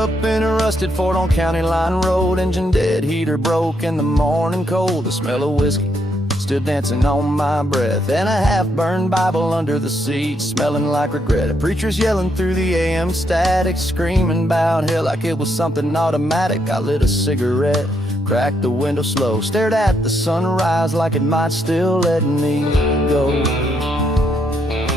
up in a rusted Ford on County Line Road. Engine dead, heater broke in the morning cold. The smell of whiskey still dancing on my breath, and a half-burned Bible under the seat, smelling like regret. A preacher's yelling through the AM static, screaming about hell like it was something automatic. I lit a cigarette, cracked the window slow, stared at the sunrise like it might still let me go.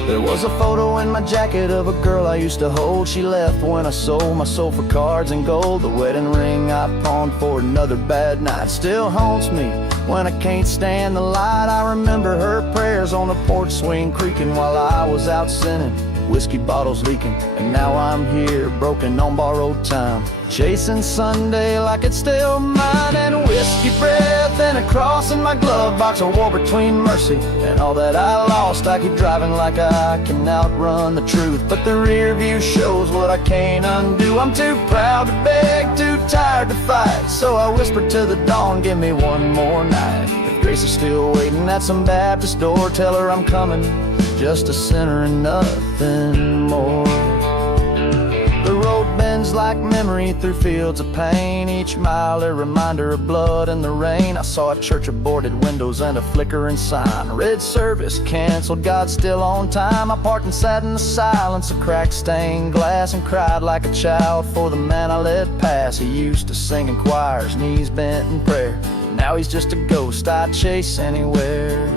There was a photo in my jacket of a girl I used to hold. She left when I sold my soul for cards and gold. The wedding ring I pawned for another bad night still haunts me when I can't stand the light. I remember her prayers on the porch swing creaking while I was out sinning, whiskey bottles leaking. And now I'm here, broken on borrowed time, chasing Sunday like it's still mine. And whiskey breath and a cross in my glove box, a war between mercy and all that I lost. I keep driving like I can outrun the truth, but the rear view shows what I can't undo. I'm too proud to beg, too tired to fight, so I whisper to the dawn, give me one more night. If Grace is still waiting at some Baptist door, tell her I'm coming, just a sinner and nothing more. The road bends like memory through fields of pain, each mile a reminder of blood and the rain. I saw a church of boarded windows and a flickering sign, red service canceled, God still on time. I parked and sat in the silence of cracked stained glass and cried like a child for the man I let pass. He used to sing in choirs, knees bent in prayer. Now he's just a ghost I'd chase anywhere.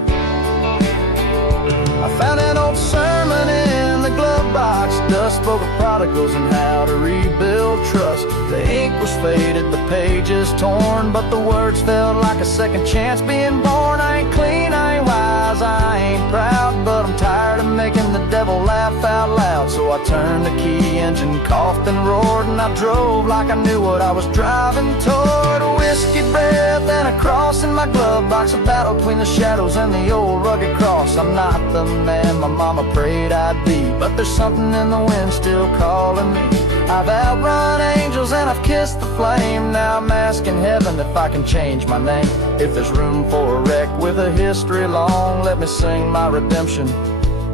I found an old sermon in the glove box, dust spoke of prodigals and how to rebuild trust. The ink was faded, the pages torn, but the words felt like a second chance being born. I ain't clean, I ain't wise, I ain't proud, but I'm tired of making the devil laugh out loud. So I turned the key, engine coughed and roared, and I drove like I knew what I was driving toward. A whiskey breath and a cross in my glove box, a battle between the shadows and the old rugged cross. I'm not the man my mama prayed I'd be, but there's something in the wind still calling me. I've outrun angels and I've kissed the flame. Now I'm asking heaven if I can change my name. If there's room for a wreck with a history long, let me sing my redemption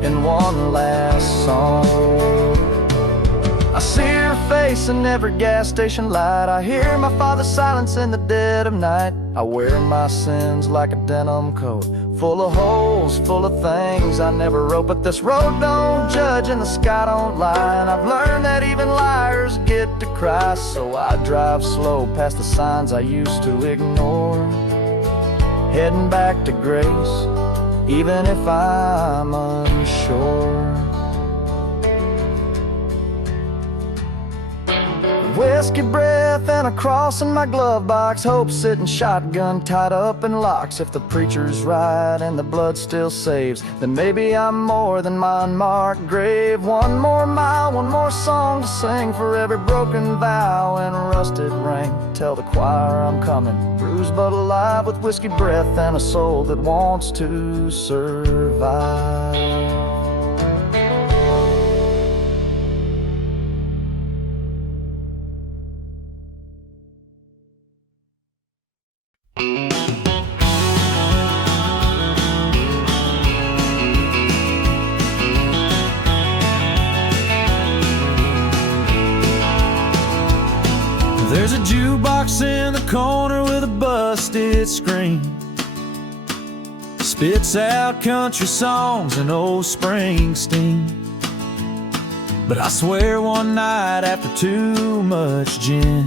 in one last song. I see her face in every gas station light, I hear my father's silence in the dead of night. I wear my sins like a denim coat, full of holes, full of things I never wrote. But this road don't judge and the sky don't lie, and I've learned that even liars get to cry. So I drive slow past the signs I used to ignore, heading back to grace, even if I'm unsure. Whiskey breath and a cross in my glove box, hope sitting shotgun tied up in locks. If the preacher's right and the blood still saves, then maybe I'm more than my unmarked grave. One more mile, one more song to sing for every broken vow and rusted ring. Tell the choir I'm coming, bruised but alive, with whiskey breath and a soul that wants to survive. There's a jukebox in the corner with a busted screen, spits out country songs and old Springsteen. But I swear one night after too much gin,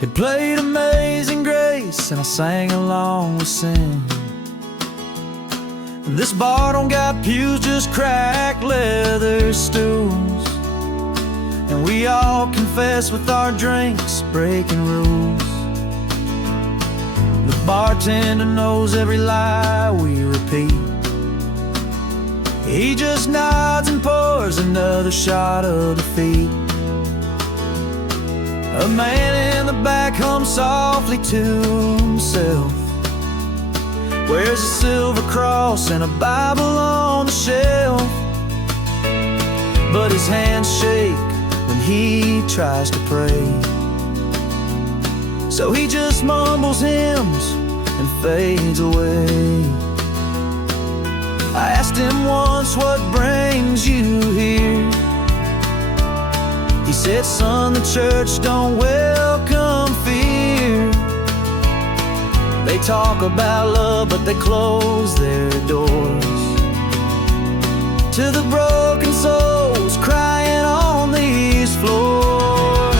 it played Amazing Grace and I sang along with sin. This bar don't got pews, just cracked leather stools, and we all confess with our drinks, breaking rules. The bartender knows every lie we repeat. He just nods and pours another shot of defeat. A man in the back hums softly to himself, wears a silver cross and a Bible on the shelf, but his hands shake when he tries to pray, so he just mumbles hymns and fades away. I asked him once, what brings you here? He said, son, the church don't welcome fear. They talk about love, but they close their doors to the broken souls crying on these floors.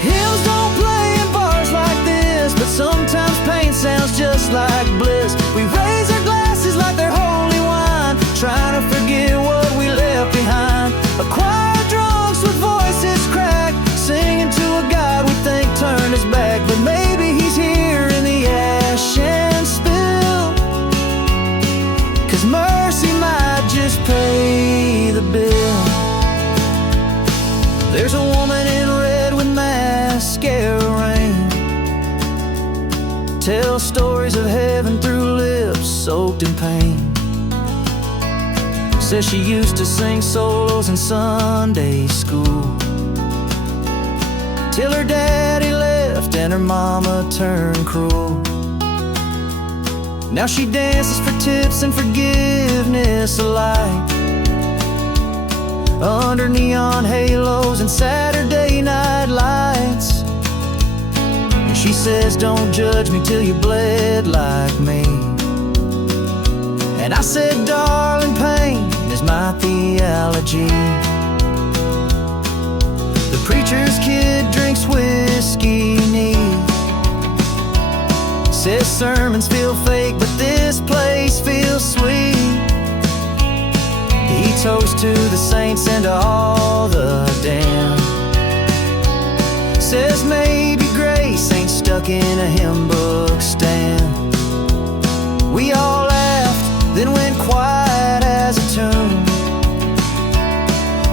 Hymns don't play in bars like this, but sometimes pain sounds just like bliss. We raise our glasses like they're holy wine, trying to forget what we left behind. A choir of drunks with voices cracked, singing to a God we think turned his back. But maybe he's here in the ash and spill, 'cause mercy might just pay the bill. There's a woman in red with mascara rain, tells stories of heaven through lips soaked in pain. Says she used to sing solos in Sunday school, till her daddy left and her mama turned cruel. Now she dances for tips and forgiveness alike, under neon halos and Saturday night lights. And she says, don't judge me till you bled like me. And I said, darling, pain is my theology. The preacher's kid drinks whiskey neat, says sermons feel fake, but this place feels sweet. He toasts to the saints and to all the damned, says maybe grace ain't stuck in a hymn book stand. We all laughed, then went quiet as a tune,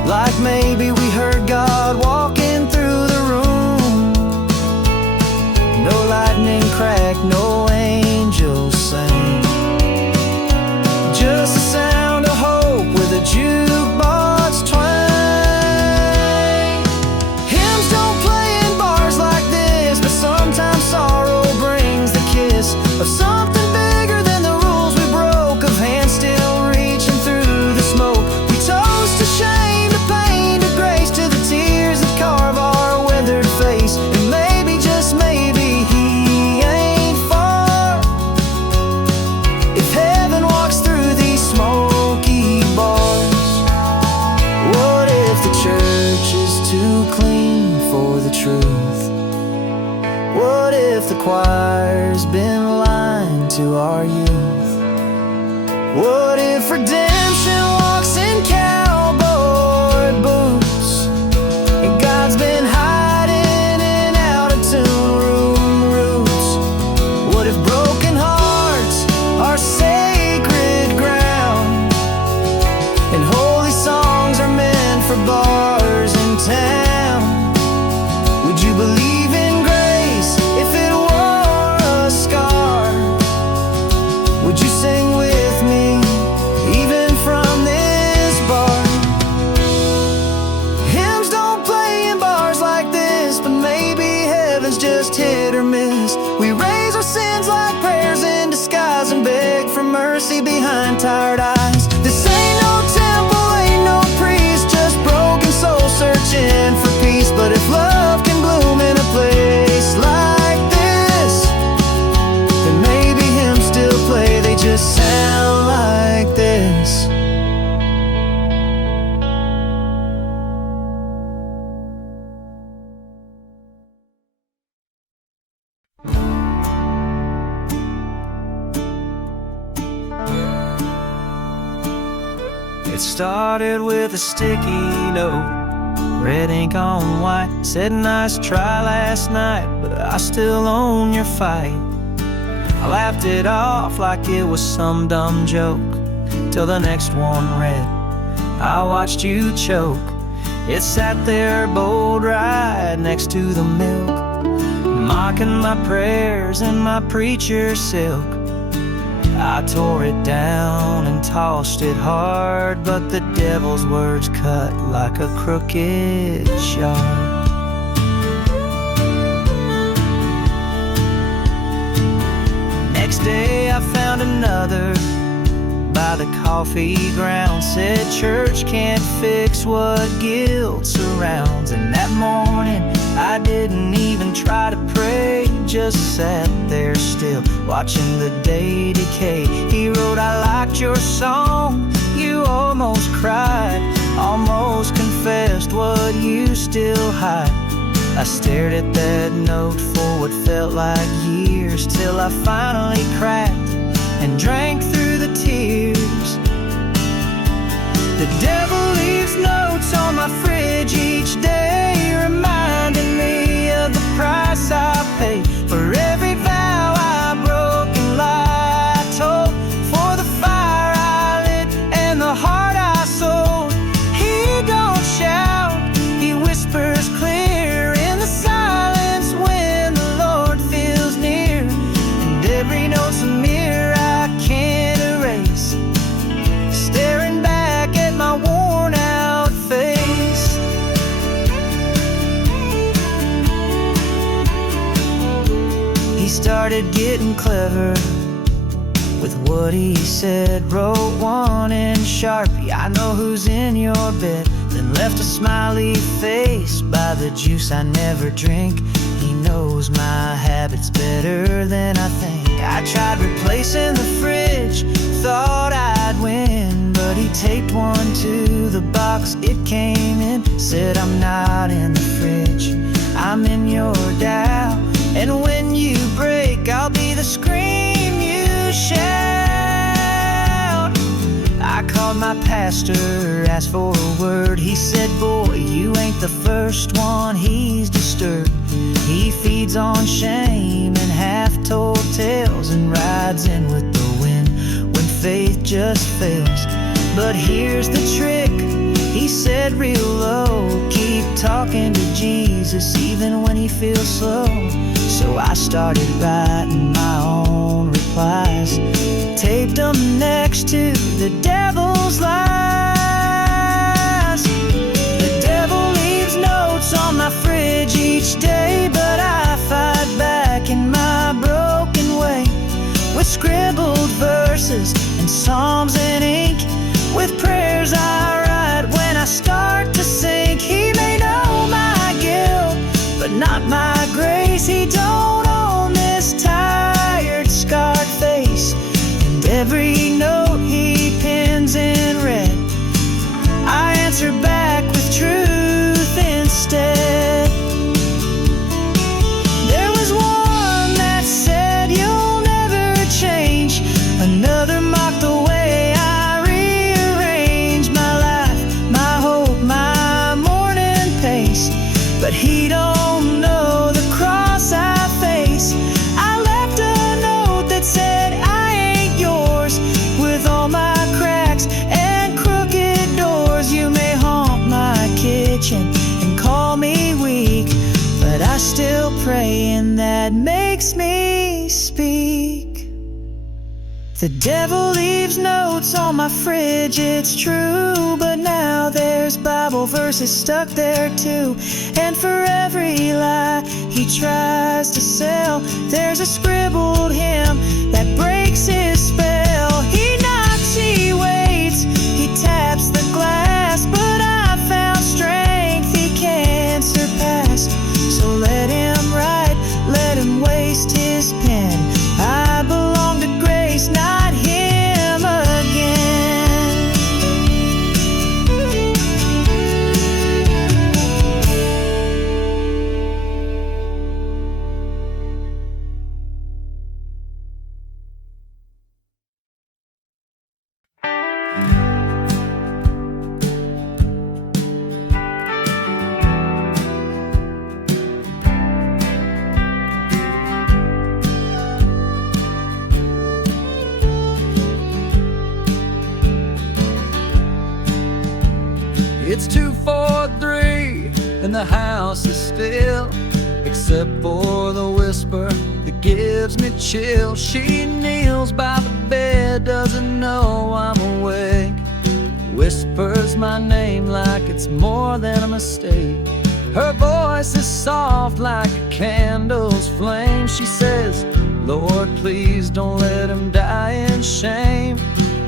like maybe we heard God walking through the room. No lightning crack, no angels sing, just the sound of hope with a jukebox twang. Hymns don't play in bars like this, but sometimes sorrow brings the kiss of something bigger than the rules we broke, of hands still reaching through the smoke. We toast to shame, to pain, to grace, to the tears that carve our weathered face. And maybe, just maybe, he ain't far if heaven walks through these smoky bars. What if the church is too clean for the truth? What if the choir's been lying to our youth? What if redemption walks in cowboy boots, and God's been hiding in out-of-tune room roots? What if broken hearts are sacred ground, and holy songs are meant for bars in town? Would you believe in grace if it wore a scar? Would you sing with me even from this bar? Hymns don't play in bars like this, but maybe heaven's just hit or miss. We raise our sins like prayers in disguise and beg for mercy behind tired eyes. This ain't no temple, ain't no priest, just broken souls searching for peace. But if love can bloom in a place like this, then maybe hymns still play, they just sound like this. It started with a sticky note, red ink on white, said nice try last night, but I still own your fight. I laughed it off like it was some dumb joke, till the next one read, I watched you choke. It sat there bold right next to the milk, mocking my prayers and my preacher silk. I tore it down and tossed it hard, but the devil's words cut like a crooked shard. Next day I found another by by the coffee ground, said church can't fix what guilt surrounds. And that morning I didn't even try to pray, just sat there still, watching the day decay. He wrote, I liked your song, you almost cried, almost confessed what you still hide. I stared at that note for what felt like years, till I finally cracked and drank through the tears. The devil leaves notes on my fridge each day, reminding me of the price I paid for every vow I broke and lie I told, for the fire I lit and the heart I sold. He don't shout, he whispers clear in the silence when the Lord feels near. And every note's a mirror I can't erase, staring back at my worn out face. He started getting clever with what he said, wrote one in Sharpie, I know who's in your bed, then left a smiley face by the juice I never drink. He knows my habits better than I think. I tried replacing the fridge, thought I'd win, but he taped one to the box it came in, said I'm not in the fridge, I'm in your Dow, and when you break I'll be the scream you shout. I called my pastor, asked for a word. He said, boy, you ain't the first one he's disturbed. He feeds on shame and half-told tales and rides in with the wind when faith just fails. But here's the trick, he said real low, keep talking to Jesus even when he feels slow. So I started writing my own replies, taped them next to the devil's lies. The devil leaves notes on my fridge each day, but I fight back in my broken way, with scribbled verses and psalms in ink, with prayers I write when I start to sink. He may know my guilt, but not my grace. He don't own this tired, scarred face, and every note he pins in red, I answer back with truth instead. There was one that said you'll never change, another mocked the way I rearrange my life, my hope, my morning pace, but he don't know the cross I face. I left a note that said I ain't yours, with all my cracks and crooked doors. You may haunt my kitchen and call me weak, but I still pray, and that makes me speak. The devil leaves notes on my fridge, it's true, but now there's Bible verses stuck there too. And for every lie he tries to sell, there's a scribbled hymn that breaks his spell. He knocks, he waits, he taps the glass, but I found strength he can't surpass. So let him write, let him waste his pen. I belong to grace, not him again. It's 2:43 and the house is still, except for the whisper that gives me chill. She kneels by the bed, doesn't know I'm awake, whispers my name like it's more than a mistake. Her voice is soft like a candle's flame. She says, Lord, please don't let him die in shame.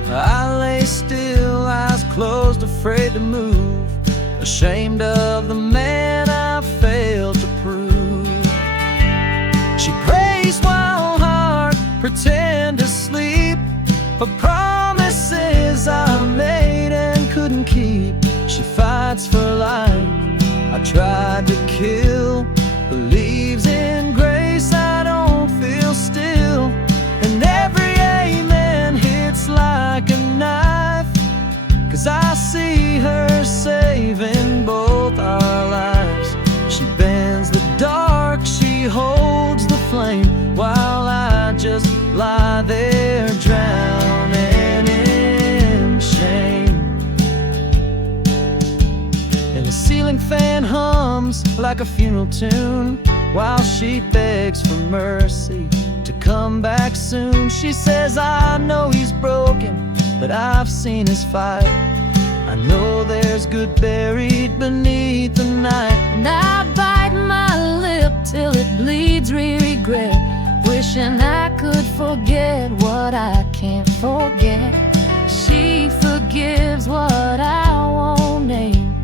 I lay still, eyes closed, afraid to move, ashamed of the man I failed to prove. She prays while heart pretend to sleep for promises I made and couldn't keep. She fights for life I tried to kill, believes in grace I don't feel still, and every amen hits like a knife, 'cause I see her saving both our lives. She bends the dark, she holds the flame, while I just lie there drowning in shame. And the ceiling fan hums like a funeral tune, while she begs for mercy to come back soon. She says, I know he's broken, but I've seen his fight. I know there's good buried beneath the night. And I bite my lip till it bleeds regret, wishing I could forget what I can't forget. She forgives what I won't name,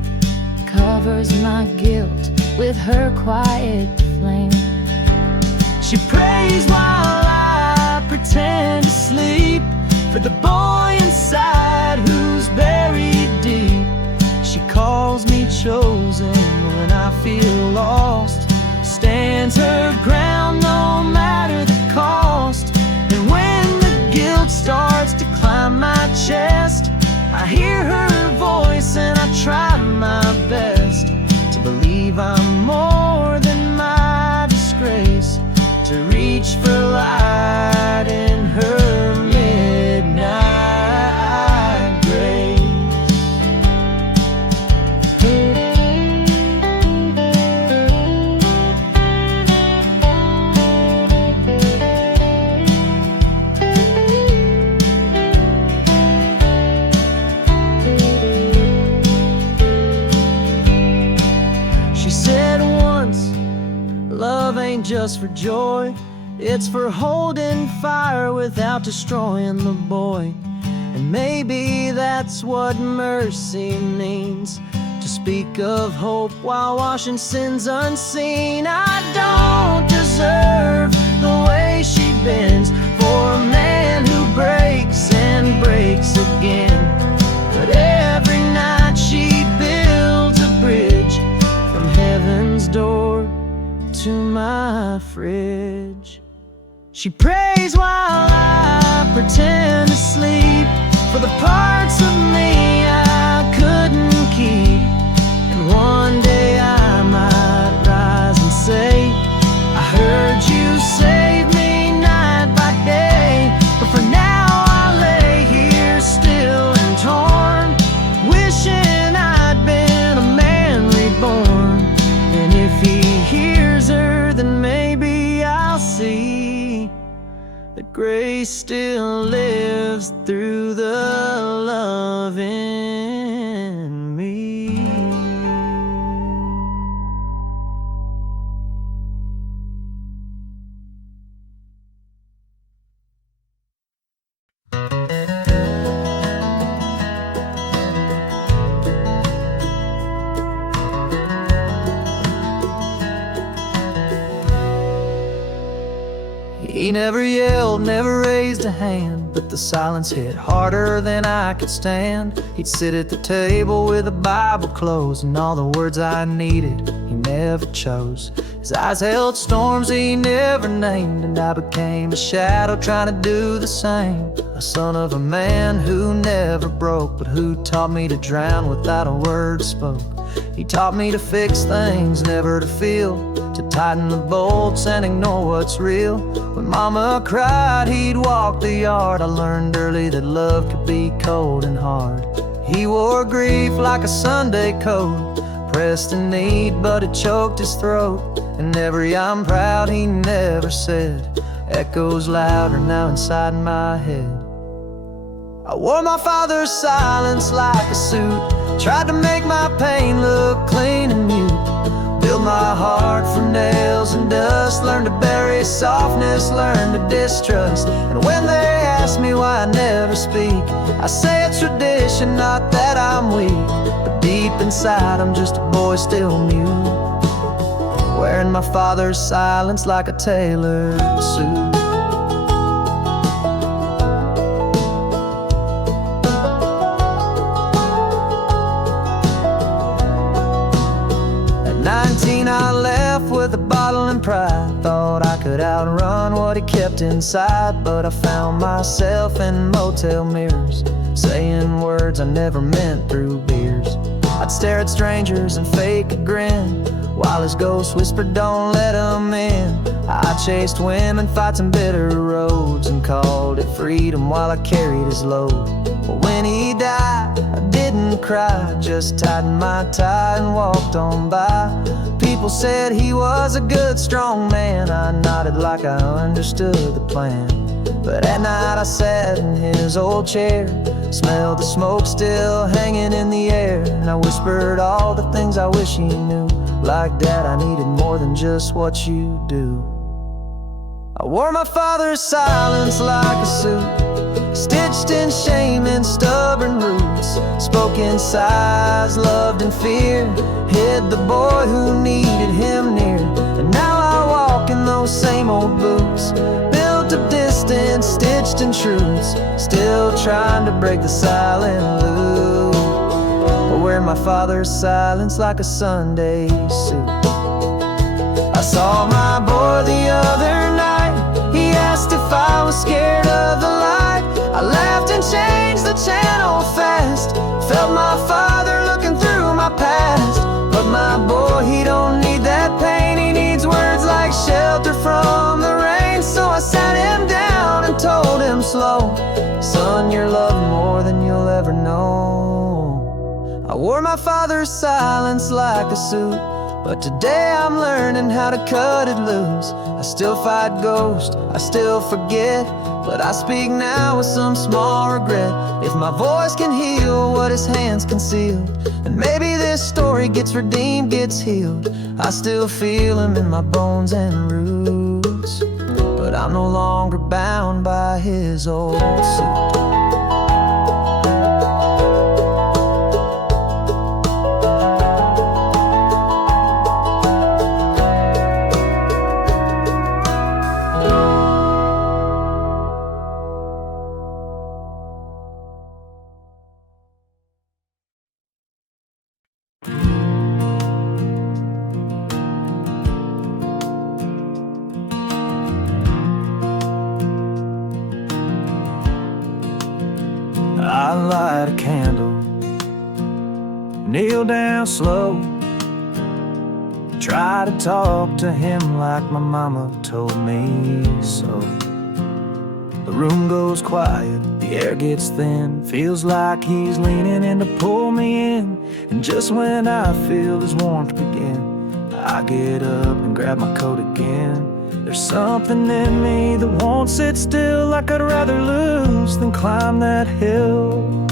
covers my guilt with her quiet flame. She prays while I pretend to sleep for the boy inside who's buried deep. She calls me chosen when I feel lost, stands her ground no matter the cost. And when the guilt starts to climb my chest, I hear her voice and I try my best to believe I'm more than my disgrace, to reach for light in her midnight grace. She said once, love ain't just for joy, it's for holding fire without destroying the boy. And maybe that's what mercy means, to speak of hope while washing sins unseen. I don't deserve the way she bends for a man who breaks and breaks again. But every night she builds a bridge from heaven's door to my fridge. She prays while I pretend to sleep for the parts of me I couldn't keep. And one day I might rise and say, I heard you save me night by day. But for now I lay here still and torn, wishing I'd been a man reborn. And if he hears her, then maybe I'll see that grace still lives through the love in me. He never yelled, never raised a hand, but the silence hit harder than I could stand. He'd sit at the table with a Bible closed, and all the words I needed he never chose. His eyes held storms he never named, and I became a shadow trying to do the same. A son of a man who never broke, but who taught me to drown without a word spoke. He taught me to fix things, never to feel, to tighten the bolts and ignore what's real. When mama cried, he'd walk the yard. I learned early that love could be cold and hard. He wore grief like a Sunday coat, pressed in need, but it choked his throat. And every I'm proud he never said echoes louder now inside my head. I wore my father's silence like a suit, tried to make my pain look clean and mute, built healed my heart from nails and dust. Learned to bury softness, learned to distrust. And when they ask me why I never speak, I say it's tradition, not that I'm weak. But deep inside I'm just a boy still mute, wearing my father's silence like a tailored suit. At 19 I left with a bottle and pride. Thought I could outrun what he kept inside. But I found myself in motel mirrors, saying words I never meant through beers. I'd stare at strangers and fake a grin, while his ghost whispered, don't let him in. I chased women, fights and bitter roads, and called it freedom while I carried his load. But when he died, I didn't cry, just tightened my tie and walked on by. People said he was a good, strong man. I nodded like I understood the plan. But at night I sat in his old chair, smelled the smoke still hanging in the air, and I whispered all the things I wish he knew. Like, Dad, I needed more than just what you do. I wore my father's silence like a suit, stitched in shame and stubborn roots. Spoke in sighs, loved in fear, hid the boy who needed him near. And now I walk in those same old boots, built of distance, stitched in truths, still trying to break the silent loop. I wear my father's silence like a Sunday suit. I saw my boy the other night. He asked if I was scared of the light. I laughed and changed the channel fast. Felt my father looking through my past. But my boy, he don't need that pain. He needs words like shelter from the rain. So I sat him down and told him slow, son, you're loved more than you'll ever know. I wore my father's silence like a suit, but today I'm learning how to cut it loose. I still fight ghosts, I still forget, but I speak now with some small regret. If my voice can heal what his hands concealed, and maybe this story gets redeemed, gets healed. I still feel him in my bones and roots, but I'm no longer bound by his old suit. I light a candle, kneel down slow, try to talk to him like my mama told me so. The room goes quiet, the air gets thin, feels like he's leaning in to pull me in. And just when I feel his warmth begin, I get up and grab my coat again. There's something in me that won't sit still, like I'd rather lose than climb that hill.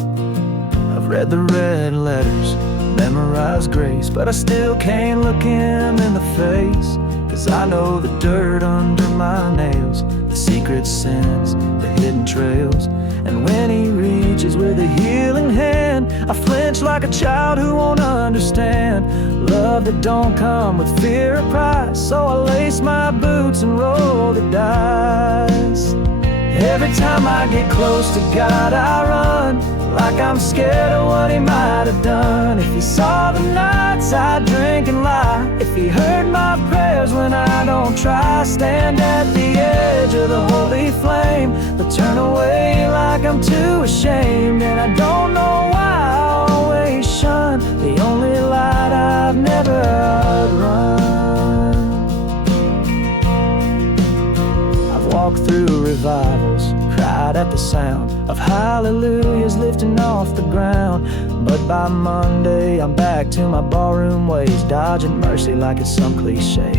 I've read the red letters, memorized grace, but I still can't look him in the face. 'Cause I know the dirt under my nails, the secret sins, the hidden trails. And when he reaches with a healing hand, I flinch like a child who won't understand love that don't come with fear or pride. So I lace my boots and roll the dice. Every time I get close to God, I run, like I'm scared of what he might have done. If he saw the nights I drink and lie, if he heard my prayers when I don't try, stand at the edge of the holy flame, but turn away like I'm too ashamed. And I don't know why I always shun the only light I've never run. I've walked through revivals, cried at the sound of hallelujahs lifting off the ground. But by Monday I'm back to my ballroom ways, dodging mercy like it's some cliche.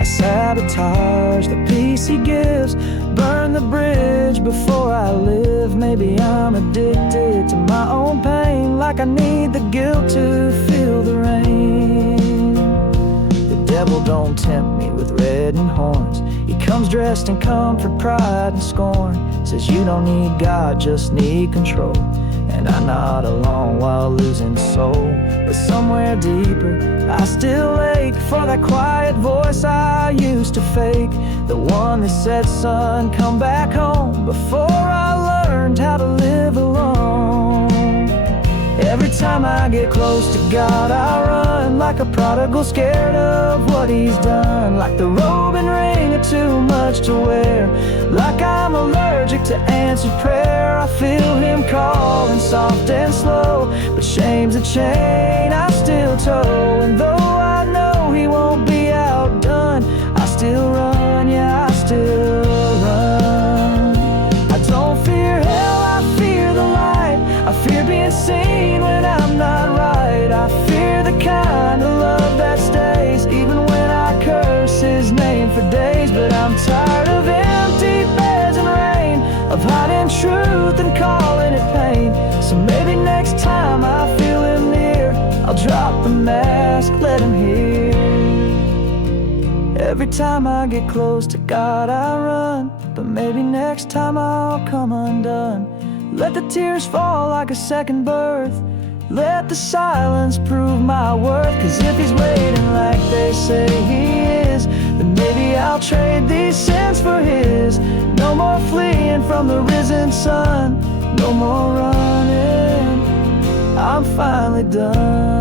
I sabotage the peace he gives, burn the bridge before I live. Maybe I'm addicted to my own pain, like I need the guilt to feel the rain. The devil don't tempt me with reddening horns. He comes dressed in comfort, pride, and scorn. Says you don't need God, just need control. And I nod along while losing soul. But somewhere deeper, I still ache for that quiet voice I used to fake. The one that said, son, come back home, before I learned how to live alone. Every time I get close to God, I run like a prodigal, scared of what he's done. Like the robe and ring are too much to wear, like I'm allergic to answered prayer. I feel him calling soft and slow, but shame's a chain I still tow. And though I know he won't be outdone, I still run, yeah, I still run. I don't fear hell, I fear the light. I fear being seen when I'm not right. I fear the kind of love that stays, even when I curse his name for days. But I'm tired of empty beds and rain, of hiding truth and calling it pain. So maybe next time I feel him near, I'll drop the mask, let him hear. Every time I get close to God, I run, but maybe next time I'll come undone. Let the tears fall like a second birth, let the silence prove my worth. Cause if he's waiting like they say he is, then maybe I'll trade these sins for his. No more fleeing from the risen sun, no more running, I'm finally done.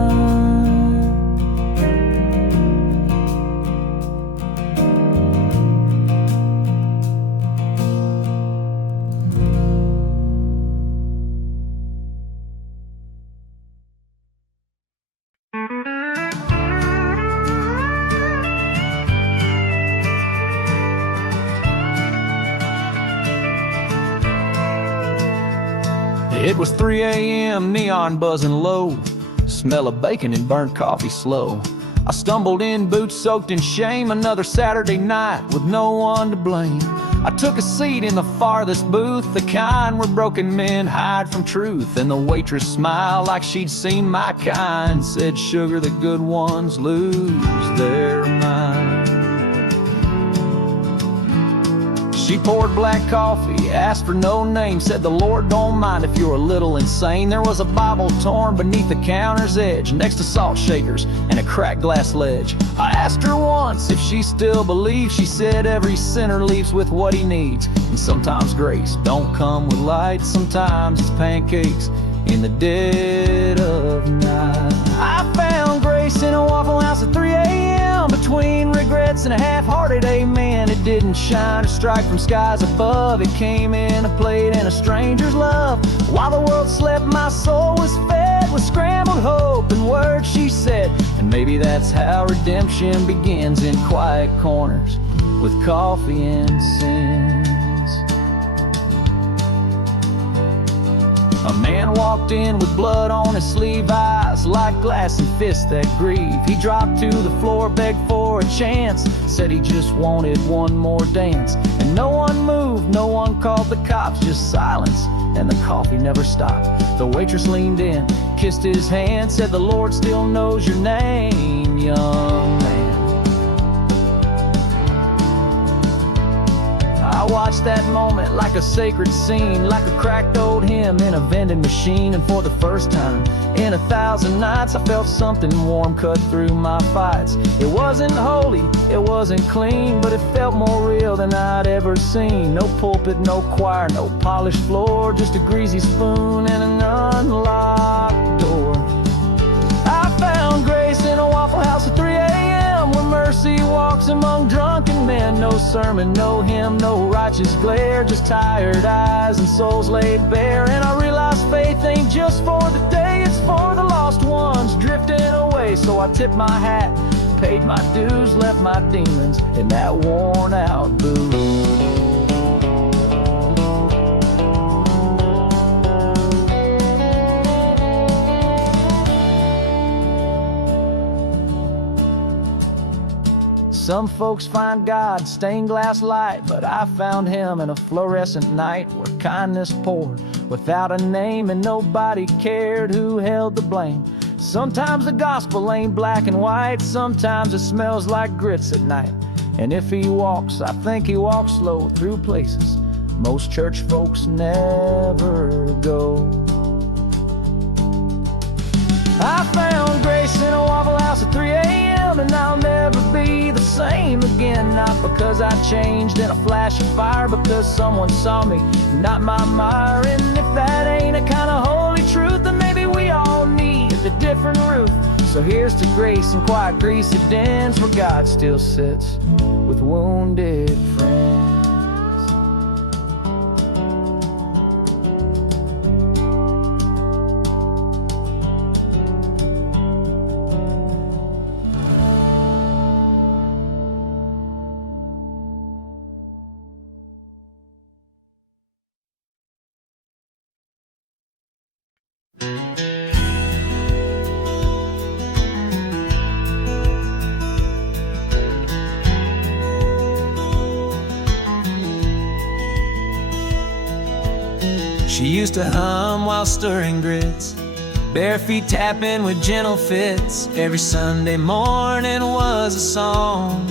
It was 3 a.m., neon buzzing low, smell of bacon and burnt coffee slow. I stumbled in, boots soaked in shame, another Saturday night with no one to blame. I took a seat in the farthest booth, the kind where broken men hide from truth. And the waitress smiled like she'd seen my kind, said, sugar, the good ones lose their mind. She poured black coffee, asked for no name, said the Lord don't mind if you're a little insane. There was a Bible torn beneath the counter's edge, next to salt shakers and a cracked glass ledge. I asked her once if she still believes. She said every sinner leaves with what he needs. And sometimes grace don't come with light, sometimes it's pancakes in the dead of night. I found grace in a Waffle House at 3 a.m. between regrets and a half-hearted amen. It didn't shine or strike from skies above, it came in a plate and a stranger's love. While the world slept, my soul was fed with scrambled hope and words she said. And maybe that's how redemption begins, in quiet corners with coffee and sins. A man walked in with blood on his sleeve, eyes like glass and fists that grieve. He dropped to the floor, begged for a chance, said he just wanted one more dance. And no one moved, no one called the cops, just silence, and the coffee never stopped. The waitress leaned in, kissed his hand, said the Lord still knows your name, young man. I watched that moment like a sacred scene, like a cracked old hymn in a vending machine. And for the first time in 1,000 nights, I felt something warm cut through my fights. It wasn't holy, it wasn't clean, but it felt more real than I'd ever seen. No pulpit, no choir, no polished floor, just a greasy spoon and an unlocked door. I found grace in a Waffle House at 3 a.m. where mercy walks among drunken men. No sermon, no hymn, no righteous glare, just tired eyes and souls laid bare. And I realized faith ain't just for the day, it's for the lost ones drifting away. So I tipped my hat, paid my dues, left my demons in that worn out booth. Some folks find God in stained glass light, but I found him in a fluorescent night where kindness poured without a name and nobody cared who held the blame. Sometimes the gospel ain't black and white, sometimes it smells like grits at night. And if he walks, I think he walks slow through places most church folks never go. I found grace in a Waffle House at 3 a.m. and I'll never be the same again. Not because I changed in a flash of fire, because someone saw me, not my mire. And if that ain't a kind of holy truth, then maybe we all need a different roof. So here's to grace and quiet greasy dens where God still sits with wounded friends. She used to hum while stirring grits, bare feet tapping with gentle fits. Every Sunday morning was a song.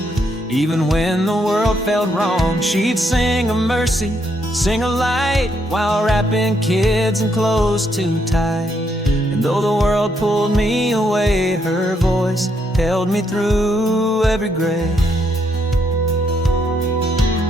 Even when the world felt wrong, she'd sing of mercy, sing of light, while wrapping kids in clothes too tight. And though the world pulled me away, her voice held me through every grade.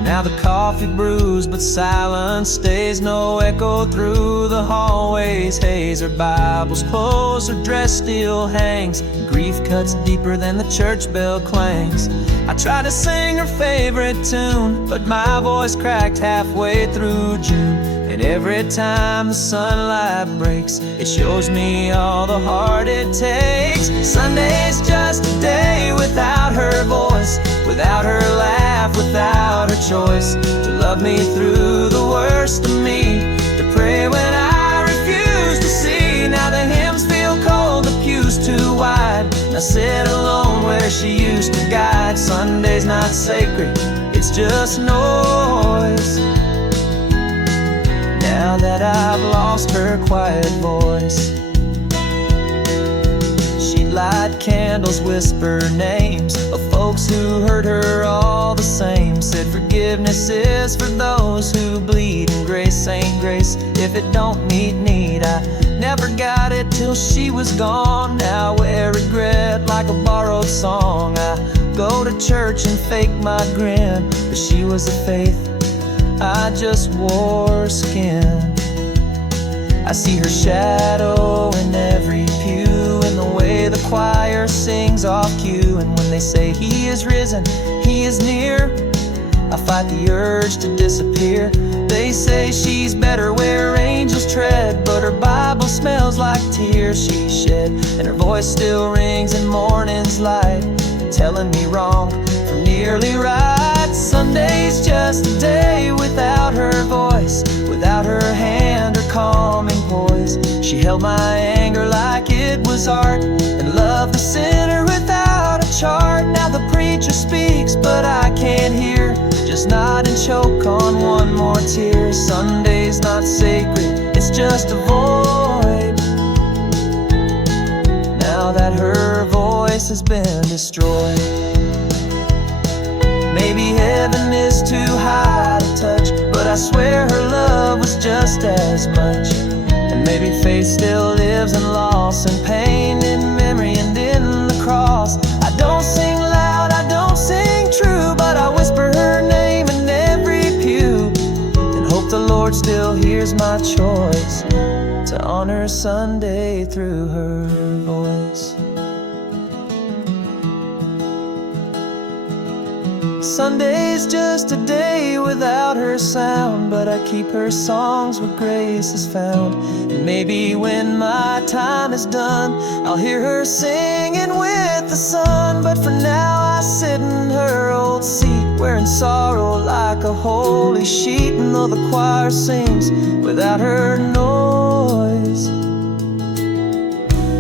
Now the coffee brews, but silence stays, no echo through the hallways. Haze, her Bible's closed, her dress still hangs. Grief cuts deeper than the church bell clangs. I try to sing her favorite tune, but my voice cracked halfway through June. And every time the sunlight breaks, it shows me all the heart it takes. Sunday's just a day without her voice, without her laugh, without her choice to love me through the worst of me, to pray when I refuse to see. Now the hymns feel cold, the pews too wide. Now sit alone where she used to guide. Sunday's not sacred, it's just noise. Now that I've lost her quiet voice, she'd light candles, whisper names of folks who hurt her all the same. Said forgiveness is for those who bleed, and grace ain't grace if it don't meet need. I never got it till she was gone. Now I wear regret like a borrowed song. I go to church and fake my grin, but she was a faith I just wore skin. I see her shadow in every pew, in the way the choir sings off cue. And when they say he is risen, he is near, I fight the urge to disappear. They say she's better where angels tread, but her Bible smells like tears she shed. And her voice still rings in morning's light, telling me wrong from nearly right. Sunday's just a day without her voice, without her hand, her calming poise. She held my anger like it was art, and loved the sinner without a chart. Now the preacher speaks, but I can't hear, just nod and choke on one more tear. Sunday's not sacred, it's just a void, now that her voice has been destroyed. Maybe heaven is too high to touch, but I swear her love was just as much. And maybe faith still lives in loss and pain, in memory and in the cross. I don't sing loud, I don't sing true, but I whisper her name in every pew, and hope the Lord still hears my choice to honor Sunday through her voice. Sunday's just a day without her sound, but I keep her songs where grace is found. And maybe when my time is done, I'll hear her singing with the sun. But for now I sit in her old seat, wearing sorrow like a holy sheet. And though the choir sings without her noise,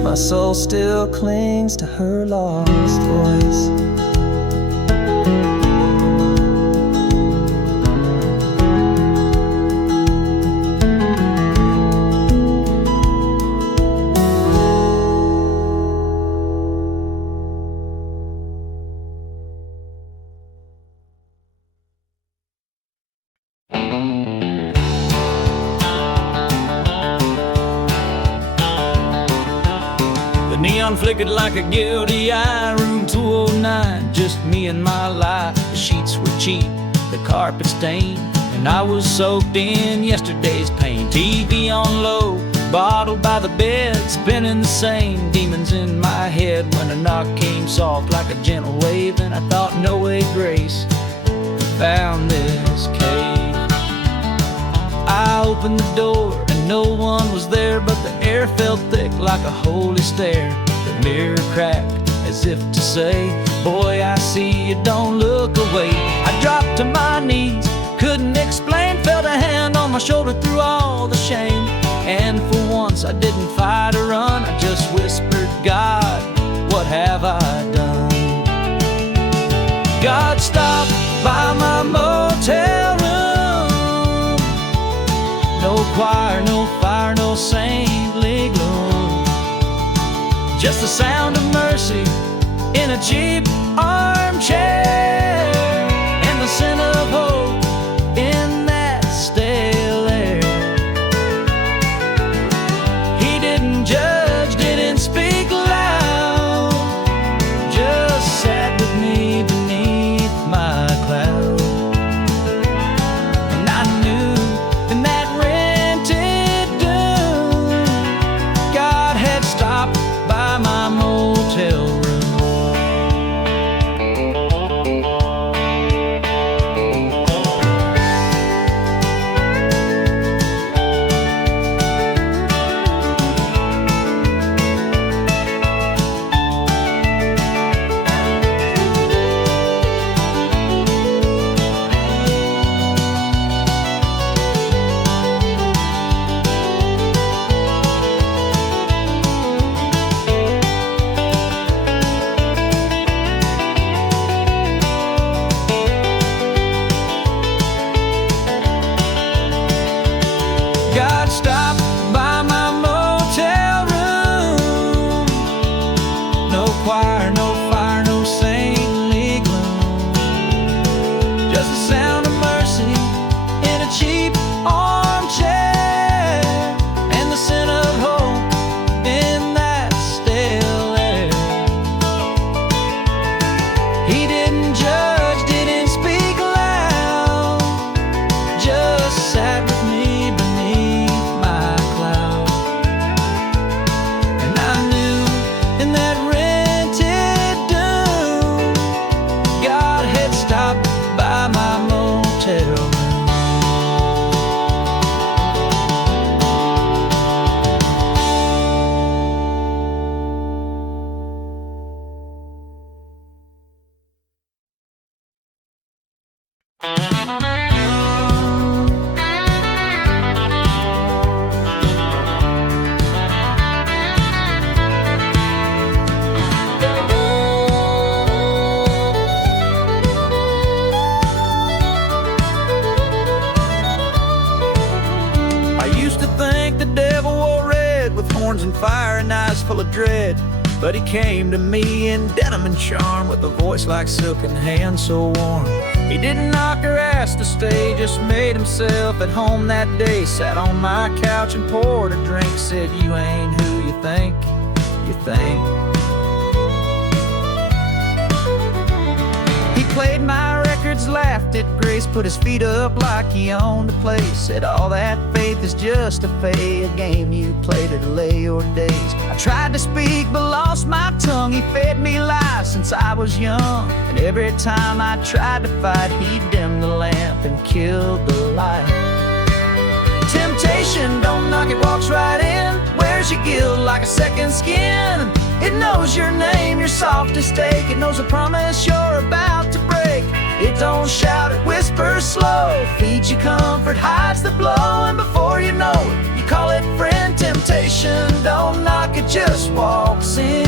my soul still clings to her lost voice. Neon flickered like a guilty eye. Room 209, just me and my lie. The sheets were cheap, the carpet stained, and I was soaked in yesterday's pain. TV on low, bottled by the bed, spinning the same demons in my head. When a knock came soft like a gentle wave, and I thought, no way, Grace found this cave. I opened the door and no one was there, but the air felt thick like a holy stare. The mirror cracked as if to say, boy, I see you, don't look away. I dropped to my knees, couldn't explain, felt a hand on my shoulder through all the shame. And for once I didn't fight or run, I just whispered, God, what have I done? God stopped by my motel room. No choir, no fire, no saintly gloom, just the sound of mercy in a cheap armchair, and the scent of hope in that stale air. He didn't judge, didn't speak loud, just sat with me beneath my cloud. And I knew in that rented doom, God had stopped by my motel room. God stopped by my motel room. No choir, no fire, no saintly gloom, just the sound of mercy in a cheap armchair, and the scent of hope in that stale air. He didn't judge, didn't speak loud, just sat with me beneath my cloud. And I knew in that rented doom, God had stopped by my motel room. I used to think the devil wore red, with horns and fire and eyes full of dread. But he came to me in denim and charm, with a voice like silk and hands so warm. He didn't knock or ask to stay, just made himself at home that day. Sat on my couch and poured a drink, said, you ain't who you think you think. He played my records, laughed at Grace, put his feet up like he owned the place. Said all that faith is just a fake, a game you play to delay your days. I tried to speak but lost my tongue. He fed me lies since I was young, and every time I tried to fight, he dimmed the lamp and killed the light. Temptation, don't knock, it walks right in, wears your guilt like a second skin. It knows your name, your softest stake. It knows a promise you're about to break. It don't shout, it whispers slow, feeds you comfort, hides the blow, and before you know it, you call it friend. Temptation, don't knock, it just walks in.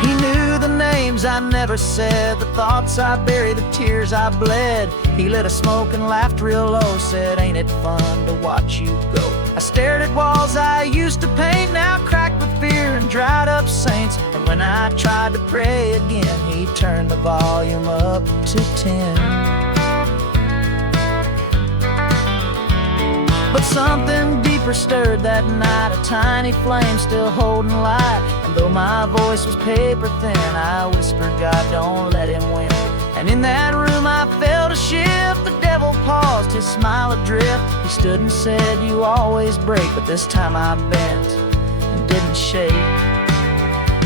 He knew the names I never said, the thoughts I buried, the tears I bled. He lit a smoke and laughed real low, said, ain't it fun to watch you go? I stared at walls I used to paint, now cracked with fear and dried up saints. And when I tried tried to pray again, he turned the volume up to 10. But something deeper stirred that night, a tiny flame still holding light. And though my voice was paper thin, I whispered, God, don't let him win. And in that room I felt a shift. The devil paused, his smile adrift. He stood and said, you always break, but this time I bent and didn't shake.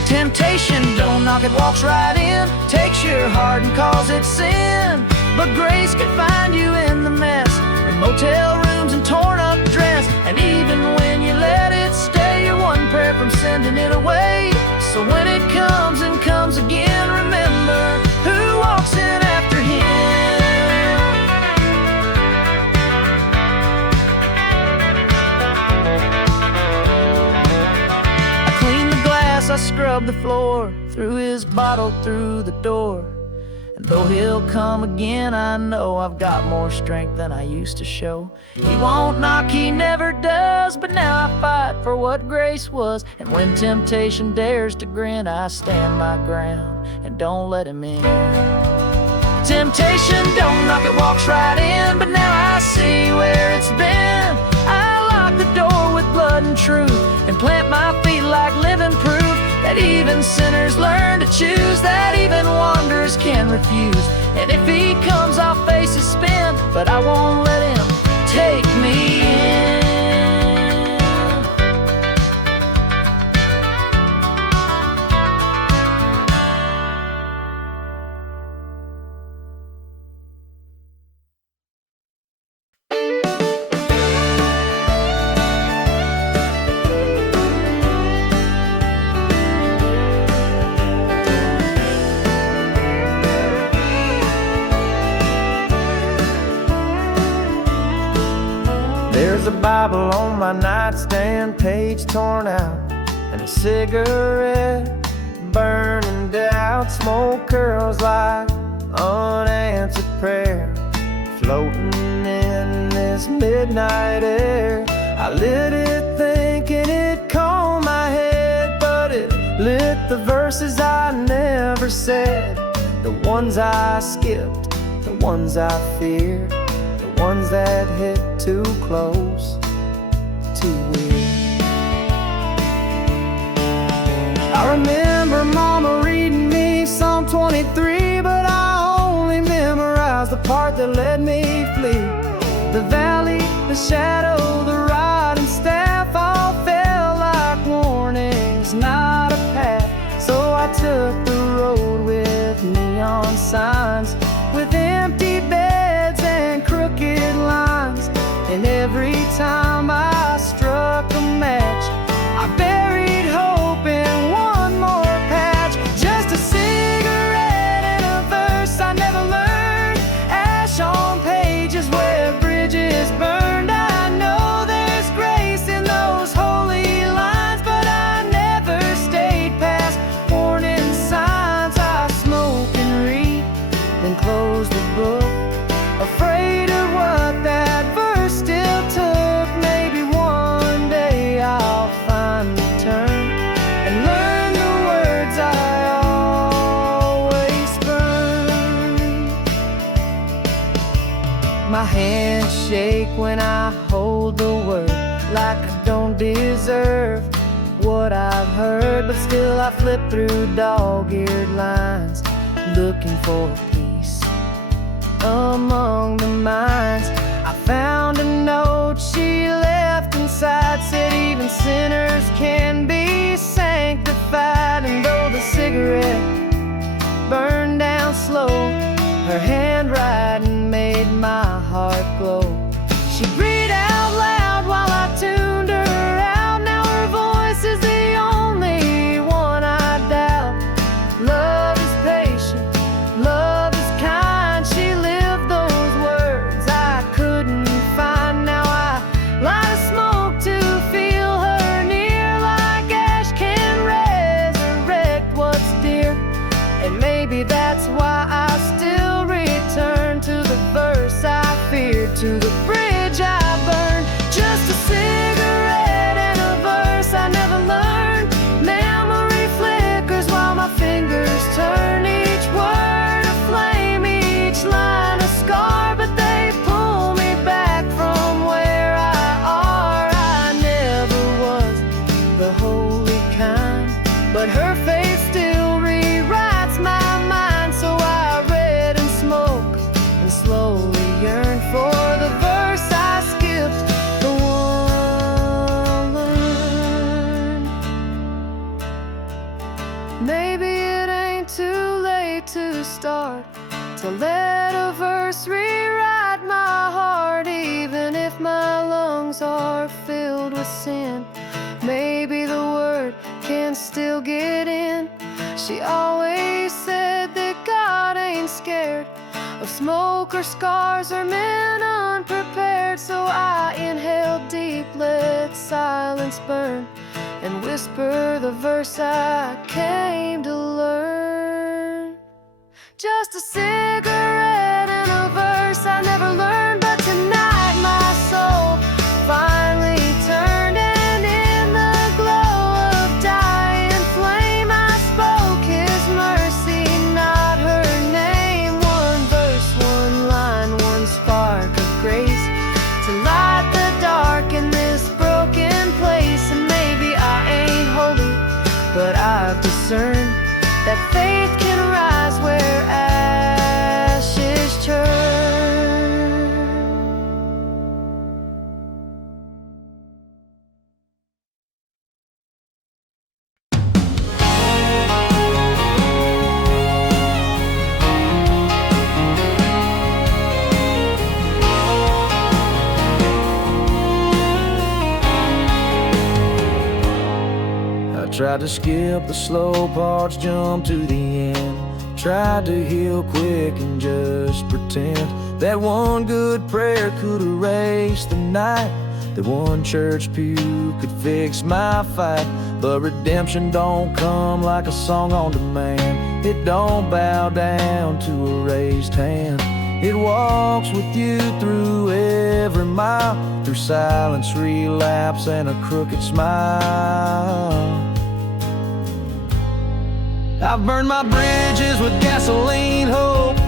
Temptation, don't knock, it walks right in, takes your heart and calls it sin. But grace can find you in the mess, in motel rooms and torn up dress. And even when you let it stay, you're one prayer from sending it away. So when it comes and comes again, remember who walks in after him. I cleaned the glass, I scrubbed the floor, threw his bottle through the door. And though he'll come again, I know I've got more strength than I used to show. He won't knock, he never does, but now I fight for what grace was. And when temptation dares to grin, I stand my ground and don't let him in. Temptation, don't knock, it walks right in, but now I see where it's been. I lock the door with blood and truth and plant my feet like living proof that even sinners learn to choose, that even wanderers can refuse. And if he comes, I'll face his spin, but I won't let him take me in. There's a Bible on my nightstand, page torn out, and a cigarette burning out. Smoke curls like unanswered prayer, floating in this midnight air. I lit it thinking it'd calm my head, but it lit the verses I never said, the ones I skipped, the ones I feared, the ones that hit too close, too weird. I remember Mama reading me Psalm 23, but I only memorized the part that let me flee. The valley, the shadow, the rod and staff all felt like warnings, not a path. So I took the road with neon signs, with empty beds and crooked lines. And every time I struck a match, I buried hope in one more patch. Just a cigarette and a verse I never learned, ash on pages where bridges burned. I know there's grace in those holy lines, but I never stayed past warning signs. I smoke and read, then close the book, afraid of what that verse still took. Maybe one day I'll find a turn and learn the words I always burned. My hands shake when I hold the word, like I don't deserve what I've heard. But still I flip through dog-eared lines, looking for peace among the minds. I found a note she left inside, said even sinners can be sanctified. And though the cigarette burned down slow, her handwriting made my heart glow. She'd read out loud while I tuned her out. Now her voice is the only one I doubt. Love is patient, love is kind. She lived those words I couldn't find. Now I light a smoke to feel her near, like ash can resurrect what's dear. And maybe that's why I still return to the verse I feared, to the bridge I So let a verse rewrite my heart, even if my lungs are filled with sin. Maybe the word can still get in. She always said that God ain't scared of smoke or scars or men unprepared. So I inhaled deep, let silence burn, and whisper the verse I came to learn. Just a cigarette and a verse I never learned, but tonight my soul finally turned, and in the glow of dying flame I spoke His mercy, not her name. One verse, one line, one spark of grace to light the dark in this broken place. And maybe I ain't holy, but I've discerned that faith can rise where ashes churn. I tried to skip the slow parts, jump to the end. Tried to heal quick and just pretend that one good prayer could erase the night, that one church pew could fix my fight. But redemption don't come like a song on demand. It don't bow down to a raised hand. It walks with you through every mile, through silence, relapse, and a crooked smile. I've burned my bridges with gasoline hope,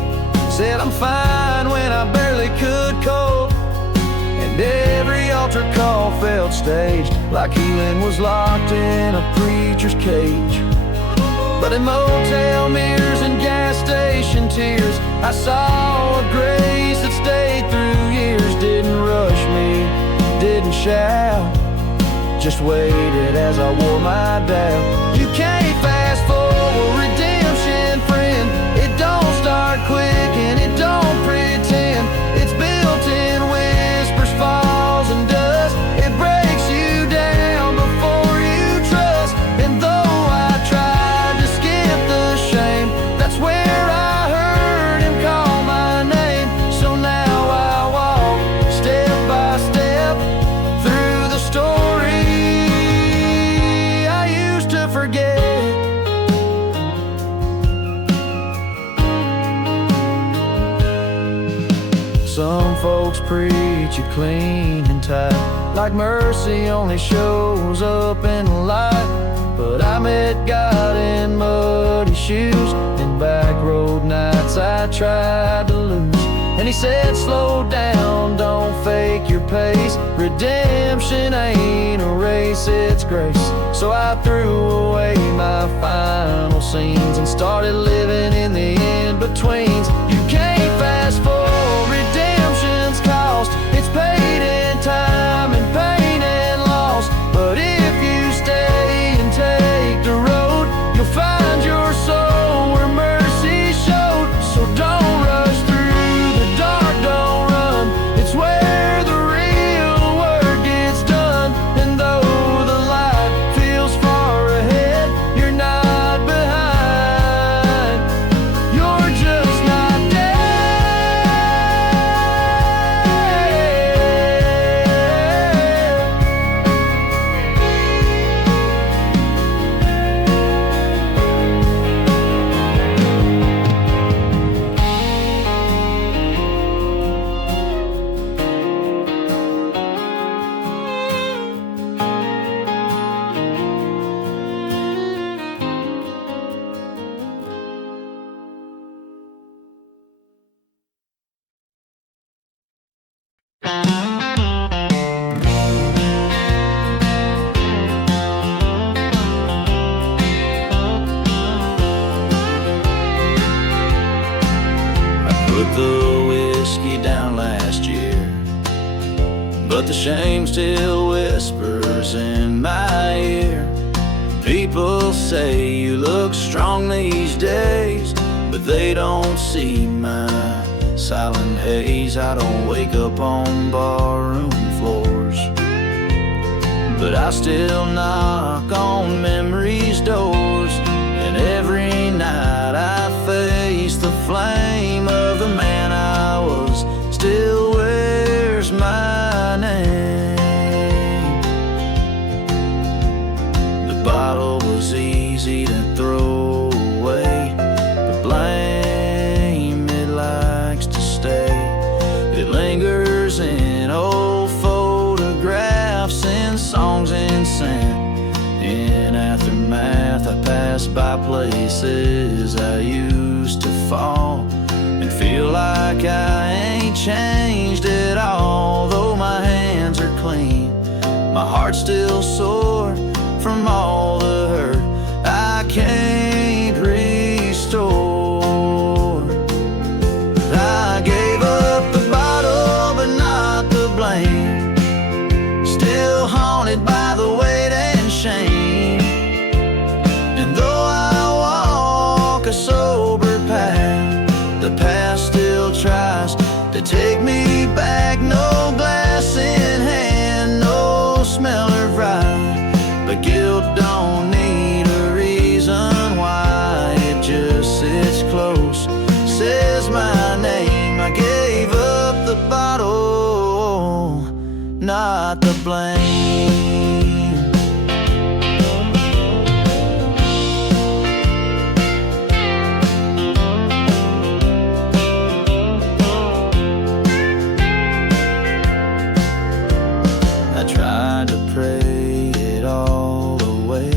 said I'm fine when I barely could cope, and every altar call felt staged, like healing was locked in a preacher's cage. But in motel mirrors and gas station tears, I saw a grace that stayed through years. Didn't rush me, didn't shout, just waited as I wore my doubt. You can't fast forward redemption, friend. It don't start quick and it don't pretend. It's built in whispers, falls and dust. It breaks you down before you trust. And though I tried to skip the shame, that's where I heard Him call my name. So now I walk step by step through the story I used to forget. Some folks preach you clean and tight, like mercy only shows up in the light. But I met God in muddy shoes, in back road nights I tried to lose. And He said, slow down, don't fake your pace. Redemption ain't a race, it's grace. So I threw away my final scenes and started living in the in-betweens. You can't fast forward redemption's cost. It's paid in time and pain and loss. But if you stay and take the road, you'll find your soul where mercy showed. So don't rush through the dark, don't run. It's where the real work gets done. And though the light feels far ahead, you're not behind. You're just not dead. Put the whiskey down last year, but the shame still whispers in my ear. People say you look strong these days, but they don't see my silent haze. I don't wake up on barroom floors, but I still knock on memory's doors. And every night I face the flame of the man I was, still wears my name. The bottle was easy to throw away, but blame, it likes to stay. It lingers in old photographs and songs in scent. In aftermath, I pass by places I used to fall and feel like I ain't changed at all. Though my hands are clean, my heart's still sore from all the hurt I can't restore. I gave up the bottle, but not the blame. Still haunted by the weight and shame. And though I walk a sober path, the past still tries to take me back. No glass in hand, no smell of rye, but guilt don't need a reason why. It just sits close, says my name. I gave up the bottle, not the blame. I tried to pray it all away,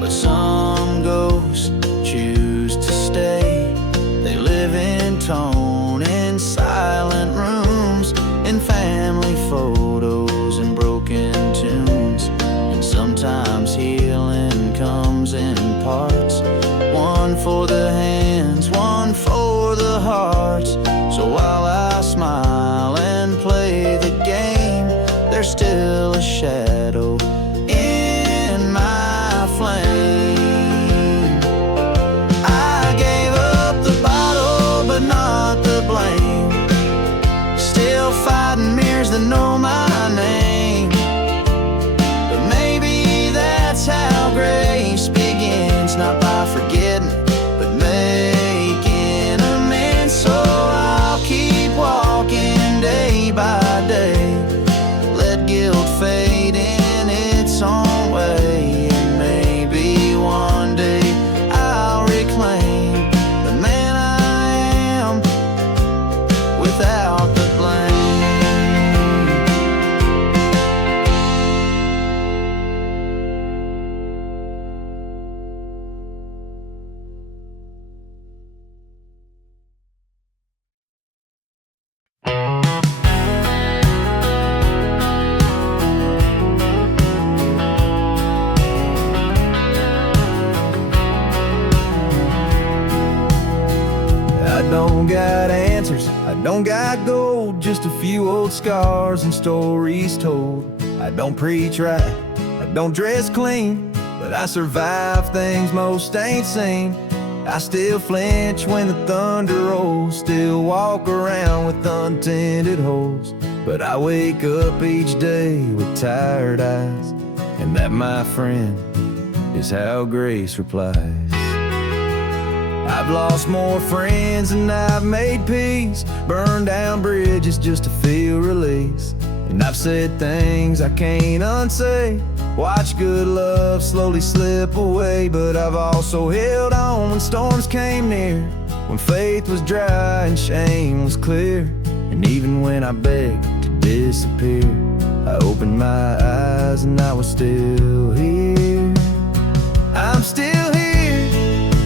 but some ghosts choose to stay. They live in tone, in silent rooms, in family photos and broken tunes. And sometimes healing comes in parts, one for the hands, one for the hearts. So while I smile and play the game, there's still a shadow in my flame. I gave up the bottle, but not the blame. Still fighting mirrors that know my name. But maybe that's how grace begins, not by forgetting, but making amends. So I'll keep walking day by day, let guilt fade in its own way. And maybe one day I'll reclaim the man I am without the blame. I don't got answers, I don't got gold, just a few old scars and stories told. I don't preach right, I don't dress clean, but I survive things most ain't seen. I still flinch when the thunder rolls, still walk around with untended holes. But I wake up each day with tired eyes, and that, my friend, is how grace replies. I've lost more friends than I've made peace, burned down bridges just to feel release. And I've said things I can't unsay, watched good love slowly slip away. But I've also held on when storms came near, when faith was dry and shame was clear. And even when I begged to disappear, I opened my eyes and I was still here. I'm still here,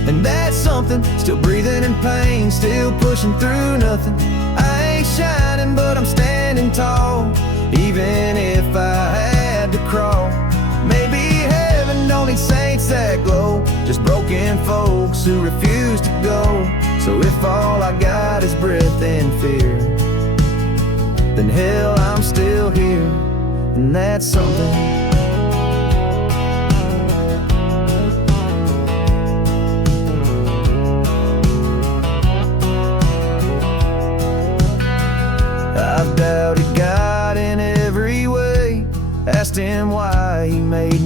and that's something. Still breathing in pain, still pushing through nothing. I ain't shining, but I'm standing tall, even if I had to crawl. Maybe heaven don't need saints that glow, just broken folks who refuse to go. So if all I got is breath and fear, then hell, I'm still here, and that's something.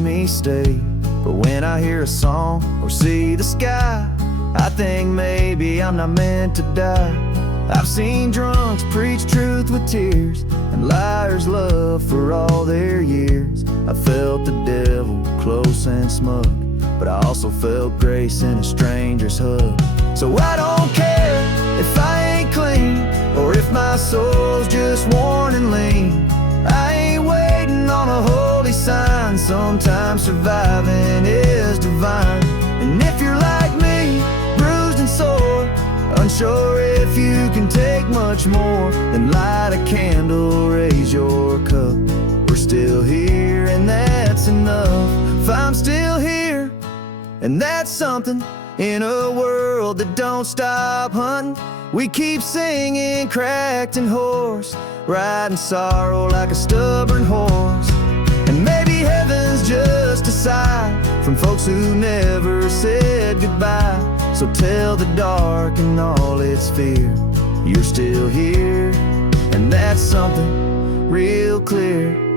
me stay. But when I hear a song or see the sky, I think maybe I'm not meant to die. I've seen drunks preach truth with tears, and liars love for all their years. I felt the devil close and smug, but I also felt grace in a stranger's hug. So I don't care if I ain't clean, or if my soul's just worn and lean. I ain't waiting on a holy sign. Sometimes surviving is divine. And if you're like me, bruised and sore, unsure if you can take much more, then light a candle, raise your cup. We're still here, and that's enough. If I'm still here, and that's something, in a world that don't stop hunting, we keep singing, cracked and hoarse, riding sorrow like a stubborn horse. And maybe heaven's just a sigh from folks who never said goodbye. So tell the dark and all its fear, you're still here, and that's something real clear.